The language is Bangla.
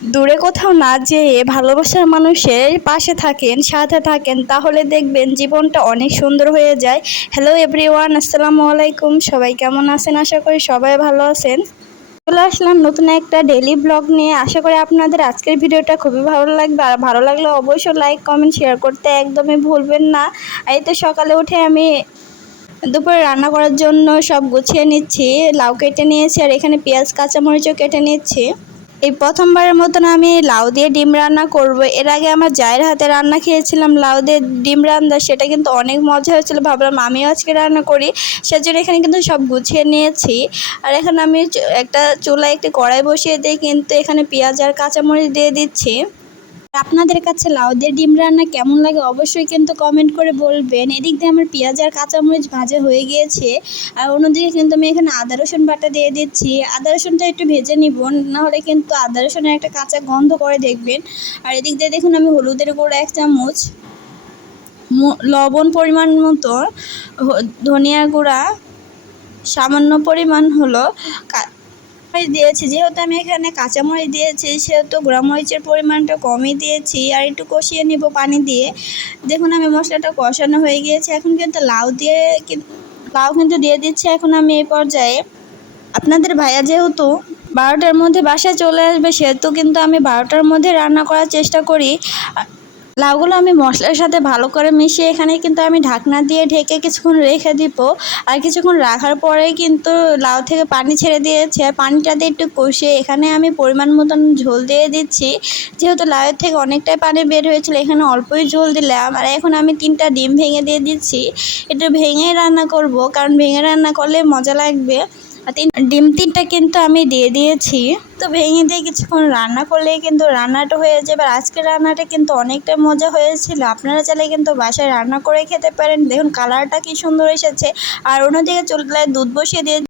দূরে কোথাও না যেয়ে ভালোবাসার মানুষের পাশে থাকেন, সাথে থাকেন, তাহলে দেখবেন জীবনটা অনেক সুন্দর হয়ে যায়। হ্যালো এভরিওয়ান, আসসালামু আলাইকুম। সবাই কেমন আছেন? আশা করি সবাই ভালো আছেন। চলে আসলাম নতুন একটা ডেইলি ব্লগ নিয়ে। আশা করি আপনাদের আজকের ভিডিওটা খুবই ভালো লাগবে। আর ভালো লাগলে অবশ্যই লাইক, কমেন্ট, শেয়ার করতে একদমই ভুলবেন না। এই তো সকালে উঠে আমি দুপুরে রান্না করার জন্য সব গুছিয়ে নিচ্ছি। লাউ কেটে নিয়েছি আর এখানে পেঁয়াজ, কাঁচামরিচও কেটে নিচ্ছি। এই প্রথমবারের মতন আমি লাউ দিয়ে ডিম রান্না করব। এর আগে আমার জায়ের হাতে রান্না খেয়েছিলাম লাউ দিয়ে ডিম রান্না, সেটা কিন্তু অনেক মজা হয়েছিল। ভাবলাম আমিও আজকে রান্না করি, সেজন্য এখানে কিন্তু সব গুছিয়ে নিয়েছি। আর এখন আমি একটা চুলায় একটি কড়াই বসিয়ে দিয়ে কিন্তু এখানে পেঁয়াজ আর কাঁচামরিচ দিয়ে দিচ্ছি। আপনাদের কাছে লাউ দিয়ে ডিম রান্না কেমন লাগে অবশ্যই কিন্তু কমেন্ট করে বলবেন। এদিক দিয়ে আমার পেঁয়াজ আর কাঁচামরিচ ভাজা হয়ে গিয়েছে। আর অন্যদিকে কিন্তু আমি এখানে আদা রসুন বাটা দিয়ে দিচ্ছি। আদা রসুনটা একটু ভেজে নিব, নাহলে কিন্তু আদা রসুনের একটা কাঁচা গন্ধ করে দেখবেন। আর এদিক দিয়ে দেখুন আমি হলুদের গুঁড়ো 1 চামচ, লবণ পরিমাণ মতো, ধনিয়া গুঁড়া সামান্য পরিমাণ হলো মরিচ দিয়েছি। যেহেতু আমি এখানে কাঁচামরিচ দিয়েছি সেহেতু গুঁড়ামরিচের পরিমাণটা কমই দিয়েছি। আর একটু কষিয়ে নিব পানি দিয়ে। দেখুন আমি মশলাটা কষানো হয়ে গিয়েছে। এখন কিন্তু লাউ কিন্তু দিয়ে দিচ্ছি এখন আমি এই পর্যায়ে। আপনাদের ভাইয়া যেহেতু 12টার মধ্যে বাসায় চলে আসবে, সেহেতু কিন্তু আমি 12টার মধ্যে রান্না করার চেষ্টা করি। লাউগুলো আমি মশলার সাথে ভালো করে মিশিয়ে এখানে কিন্তু আমি ঢাকনা দিয়ে ঢেকে কিছুক্ষণ রেখে দিব। আর কিছুক্ষণ রাখার পরে কিন্তু লাউ থেকে পানি ছেড়ে দিয়েছে। পানিটা দিয়ে একটু কষিয়ে এখানে আমি পরিমাণ মতন ঝোল দিয়ে দিচ্ছি। যেহেতু লাউয়ের থেকে অনেকটাই পানি বের হয়েছিল, এখানে অল্পই ঝোল দিলাম। আর এখন আমি 3টা ডিম ভেঙে দিয়ে দিচ্ছি। একটু ভেঙেই রান্না করব, কারণ ভেঙে রান্না করলে মজা লাগবে। আর ডিম 3টা কিন্তু আমি দিয়ে দিয়েছি। তো ভেঙে দিয়ে কিছুক্ষণ রান্না করলেই কিন্তু রান্নাটা হয়ে যাবে। আর আজকের রান্নাটা কিন্তু অনেকটা মজা হয়েছিল। আপনারা চাইলে কিন্তু বাসায় রান্না করে খেতে পারেন। দেখুন কালারটা কি সুন্দর এসেছে। আর অন্যদিকে চুলায় দুধ বসিয়ে দিয়ে